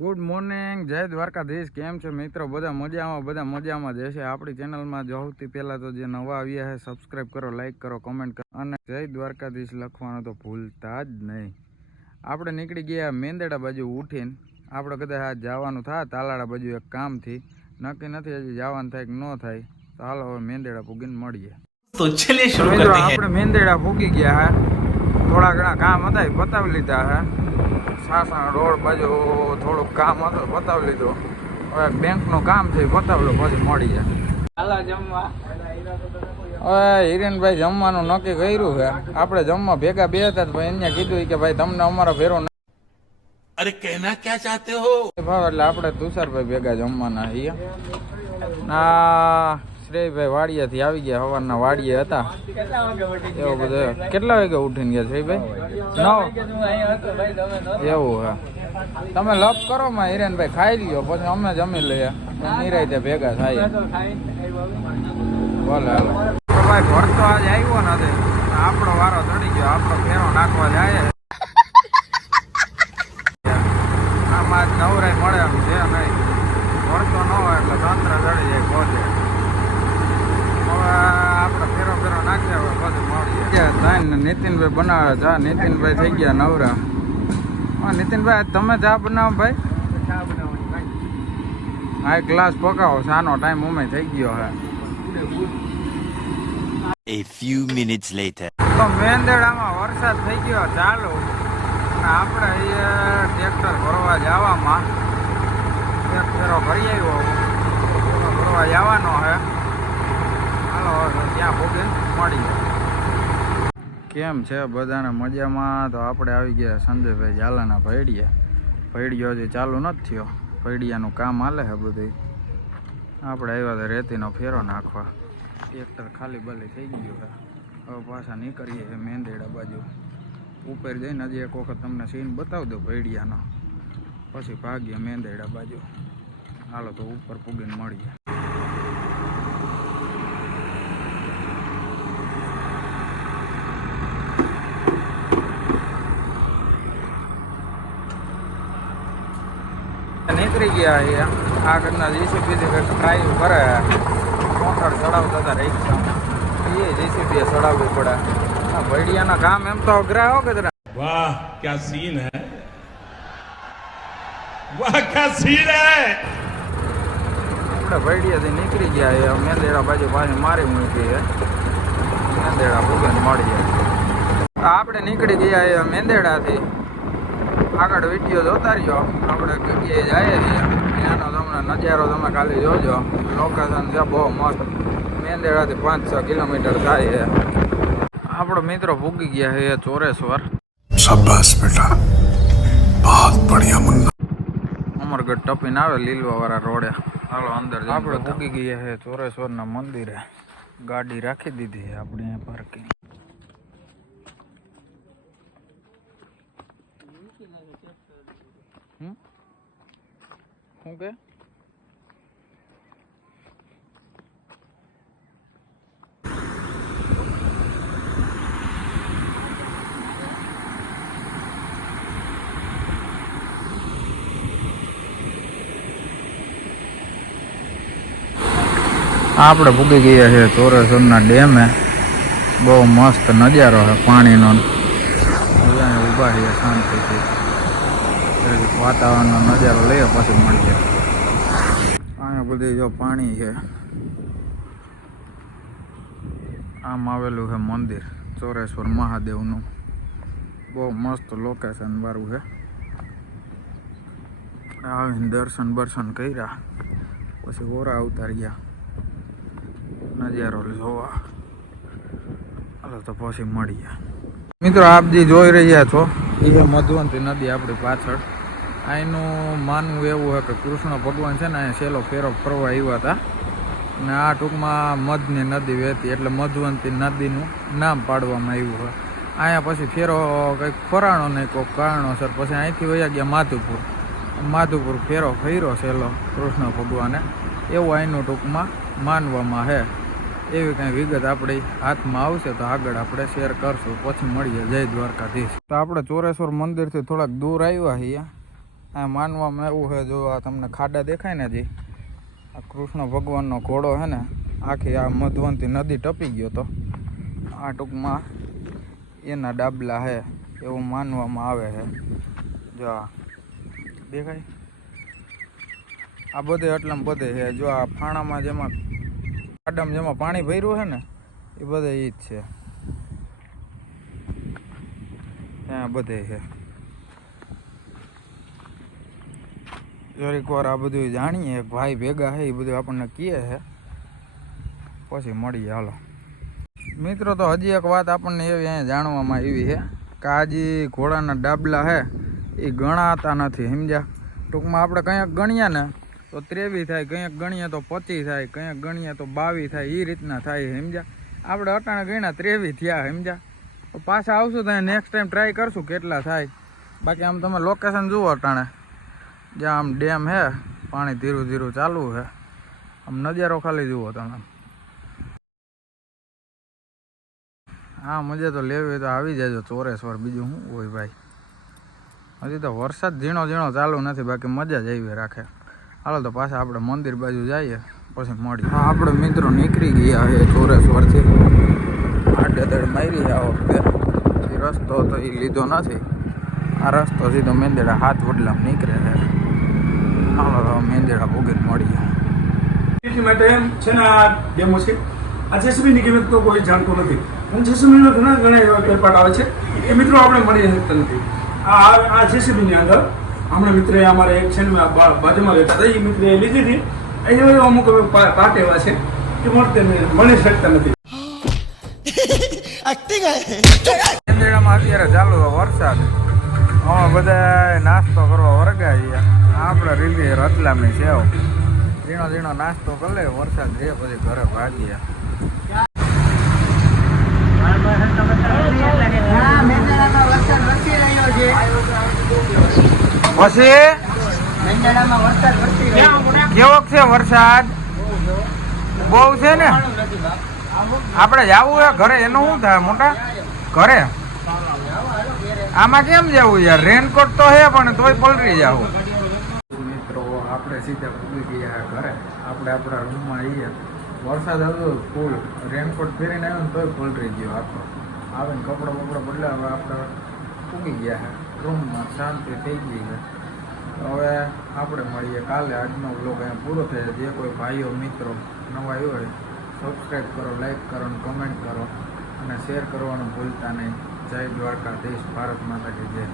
Good morning, જય દ્વારકાધીશ। કેમ છે મિત્રો? બધા મજામાં જ હશે। આપણી ચેનલમાં સૌથી પહેલાં તો જે નવા આવ્યા છે સબસ્ક્રાઈબ કરો, લાઈક કરો, કોમેન્ટ કરો અને જય દ્વારકાધીશ લખવાનું તો ભૂલતા જ નહીં। આપણે નીકળી ગયા મેંદેડા બાજુ ઉઠીને। આપણે કદાચ આ જવાનું થાય તાલાળા બાજુ એક કામથી, નક્કી નથી હજી જવાનું થાય કે ન થાય। તો હાલો હવે મેંદેડા પૂગીને મળીએ। તો ચલિए शुरू करते हैं। આપણે મેંદેડા પૂગી ગયા હે, થોડા ઘણા કામ હતા એ પતાવી લીધા હે। સાસણ રોડ બાજુ થોડુંક કામ હતું પતાવી લીધું। હવે બેંકનું કામ છે પતાવી લો પછી મળીએ। હવે હિરેનભાઈ જમવાનું નક્કી કર્યું છે। આપણે જમવા ભેગા બે હતા ભાઈ એને કીધું કે ભાઈ તમને અમારો ફેરો अरे कहना क्या चाहते हो? ભાવ એટલે આપણે તુષારભાઈ ભેગા જમવાના છીએ। ના શ્રેયભાઈ વાડિયાથી આવી ગયા, સવારના વાડિયે હતા એવું બધું। કેટલા વાગે ઉઠીને ગયા શ્રેયભાઈ? 9 એવું હે। તમે લપ કરો માં હિરેનભાઈ ખાઈ લ્યો પછી અમે જમી લઈએ, નિરાયતે ભેગા થાય। ભલે હાલો ભાઈ, ઘર તો આજે આવ્યો નથી, આપણો વારો ચડી ગયો, આપણો ફેરો નાખવા જાય। આમાં જ નવરાઈ મળે એમ છે નહીં, ઘર તો ન હોય એટલે તંત્ર ચડી જાય પહોંચે। હવે આપણે ફેરો નાખ્યા હોય પછી મળીએ। નીતિનભાઈ બનાવે ચા, નીતિનભાઈ થઈ ગયા નવરા। હા નીતિનભાઈ તમે ચા બનાવો ભાઈ? હા એક ગ્લાસ પકાવો, ચાનો ટાઈમ ઉમે થઈ ગયો હે। A few minutes later. તો મેંદેડામાં વરસાદ થઈ ગયો ચાલુ, અને આપણે ટ્રેક્ટર ભરવા જવામાં એક ફેરો ભરી આવ્યો, ભરવા જવાનો છે। હાલો ત્યાં ભોગીને મળીએ। કેમ છે બધાને? મજામાં? તો આપણે આવી ગયા સંજયભાઈ ઝાલાના ભૈડિયો હજી ચાલુ નથી થયો, ભૈડિયાનું કામ હાલે છે બધું। આપણે આવ્યા હતા રેતીનો ફેરો નાખવા, ટ્રેક્ટર ખાલી બાલી થઈ ગયું છે। હવે પાછા નીકળીએ મેંદેડા બાજુ। ઉપર જઈને હજી એક વખત તમને સીન બતાવી દો ભૈડિયાનો, પછી ભાગીએ મેંદેડા બાજુ। હાલો તો ઉપર પૂગીને મળીએ। નીકળી ગયા અહીંયા આગળના જેસીબીથી કંઈક ડ્રાઈવ કરે, મોટર ચડાવતા હતા રિક્ષામાં, એ જેસીબી ચડાવવું પડે। આ ભૈડિયાના કામ એમ તો અઘરા હો કદરા। वाह क्या सीन है, वाह क्या सीन है। આપણે ભૈડિયાથી નીકળી ગયા એ મેંદેડા બાજુ પાછી મારી મૂકી છે, મેંદેડા ભૂગીને મળીએ। આપણે નીકળી ગયા એ મેંદેડાથી, આગળ વિડીયો જોતા રહ્યો। આપણે જગ્યાએ જઈએ છીએ, ત્યાંનો તમને નજારો તમે ખાલી જોજો, લોકેશન છે બહુ મસ્ત। મેંદેડાથી 5-6 કિલોમીટર થાય છે। આપણો મિત્રો ભૂગી ગયા છે ચોરેશ્વર। शाबाश बेटा, बहुत बढ़िया मुन्ना। અમરગઢ ટપીને આવે લીલવાવાળા રોડે। હાલો અંદર આપણે ભૂગી ગયા છે ચોરેશ્વરના મંદિરે, ગાડી રાખી દીધી છે આપણે અહીંયા પાર્કિંગ। શું કે આપણે ભૂગી ગયા છે ચોરેશ્વરના ડેમે। બહુ મસ્ત નજારો છે પાણીનો, અહીંયા ઊભા છીએ શાંતિથી, વાતાવરણનો નજારો લઈએ પછી મળીએ। અહીંયા બધી જો પાણી છે, આમ આવેલું છે મંદિર ચોરેશ્વર મહાદેવનું, બહુ મસ્ત લોકેશન વાળું છે। આવીને દર્શન કર્યા પછી ઓરા ઉતાર્યા નજારો જોવા। હાલો તો પછી મળીએ। મિત્રો આપ જે જોઈ રહ્યા છો એ મધુવંતી નદી આપણી પાછળ। અહીંનું માનવું એવું છે કે કૃષ્ણ ભગવાન છે ને અહીંયા છેલ્લો ફેરો ફરવા આવ્યા હતા, અને આ ટૂંકમાં મધની નદી વહેતી એટલે મધુવંતી નદીનું નામ પાડવામાં આવ્યું છે। અહીંયા પછી ફેરો કંઈક ફરાણો નહીં કોઈક કારણોસર, પછી અહીંથી વયા ગયા માધુપુર ફેરો ફર્યો છેલ્લો કૃષ્ણ ભગવાને, એવું અહીંનું ટૂંકમાં માનવામાં છે। એવી કંઈ વિગત આપણી હાથમાં આવશે તો આગળ આપણે શેર કરશું, પછી મળીએ। જય દ્વારકાધીશ। તો આપણે ચોરેશ્વર મંદિરથી થોડાક દૂર આવ્યા છીએ, આ માનવામાં એવું છે, જો આ તમને ખાડા દેખાય ને જી, આ કૃષ્ણ ભગવાનનો ઘોડો છે ને આખી આ મધવંતી નદી ટપી ગયો તો આ ટૂંકમાં એના ડાબલા છે એવું માનવામાં આવે છે. જો આ દેખાય આ બધે એટલામાં બધે છે. જો આ ફાણામાં જેમાં ખાડામાં જેમાં પાણી ભર્યું છે ને એ બધે એ જ છે, ત્યાં બધે છે. જરીક વાર આ બધું જાણીએ, ભાઈ ભેગા છે એ બધું આપણને કહે છે, પછી મળીએ. હાલો મિત્રો, તો હજી એક વાત આપણને એવી અહીંયા જાણવામાં આવી છે કે આ જે ઘોડાના ડાબલા છે એ ગણાતા નથી, સમજ્યા? ટૂંકમાં આપણે કંઈક ગણીએ ને તો 23 થાય, કંઈક ગણીએ તો 25 થાય, કંઈક ગણીએ તો 22 થાય, એ રીતના થાય, સમજ્યા? આપણે અટાણે ગણ્યા 23 થયા, સમજ્યા? તો પાછા આવશું તો નેક્સ્ટ ટાઈમ ટ્રાય કરશું કેટલા થાય. બાકી આમ તમે લોકેશન જુઓ અટાણે, જ્યાં આમ ડેમ છે, પાણી ધીરું ધીરું ચાલુ છે, આમ નજારો ખાલી જુઓ તમે. હા, મજા તો લેવી હોય તો આવી જાજો ચોરેશ્વર, બીજું શું હોય ભાઈ. હજી તો વરસાદ ઝીણો ઝીણો ચાલુ નથી, બાકી મજા જ આવી રાખે. હાલો તો પાછા આપણે મંદિર બાજુ જઈએ, પછી મળીએ. હા, આપણે મિત્રો નીકળી ગયા છે ચોરેશ્વરથી. આડેધડ મારી આ વખતે રસ્તો તો એ લીધો નથી, આ રસ્તો સીધો મેંદેડા હાથ વડલામાં નીકળે છે. હાલો તો મેંદેડા ભોગીને મળીએ. એટલી માટે એમ છે ને આ ડેમો છે. આ જેસીબીની કિંમત તો કોઈ જાણતું નથી, અને જેસીબીના ઘણા એવા ફેરફાર આવે છે એ મિત્રો આપણે મળી શકતા નથી. આ જેસીબીની અંદર હમણાં મિત્રે અમારે એક છે ને બાજુમાં રહેતા હતા, એ મિત્રે લીધી હતી. અહીંયા અમુક પાર્ટ એવા છે કે મળી શકતા નથી. મેંદેડામાં અત્યારે ચાલુ વરસાદ, હવે બધા નાસ્તો કરવા વર્ગાઈએ. આપણે રીલી રતલામી સેવ ઝીણો ઝીણો નાસ્તો કરી લે, વરસાદ રે પછી ઘરે ભાગીએ. પછી કેવો છે વરસાદ? બહુ છે ને. આપણે જવું હે ઘરે, એનું શું થાય મોટા ઘરે? આમાં કેમ જવું યાર? રેનકોટ તો હે પણ તોય પલરી જવું. મિત્રો, આપણે સીધા પૂગી ગયા ઘરે. આપણે આપણા રૂમમાં આવીએ, વરસાદ હતો ફૂલ, રેનકોટ પહેરીને આવ્યો ને તોય પલરી ગયો આખો. આવે ને કપડાં બપડા બદલાવે, આપણે પૂગી ગયા છે રૂમમાં, શાંતિ થઈ ગઈ છે. હવે આપણે મળીએ કાલે. આજનો વ્લોગ અહીંયા પૂરો થયો. જે કોઈ ભાઈઓ મિત્રો નવા આવ્યો હોય, સબસ્ક્રાઈબ કરો, લાઈક કરો અને કમેન્ટ કરો અને શેર કરવાનું ભૂલતા નહીં. જય દ્વારકાધીશ, ભારત માતા કી જય.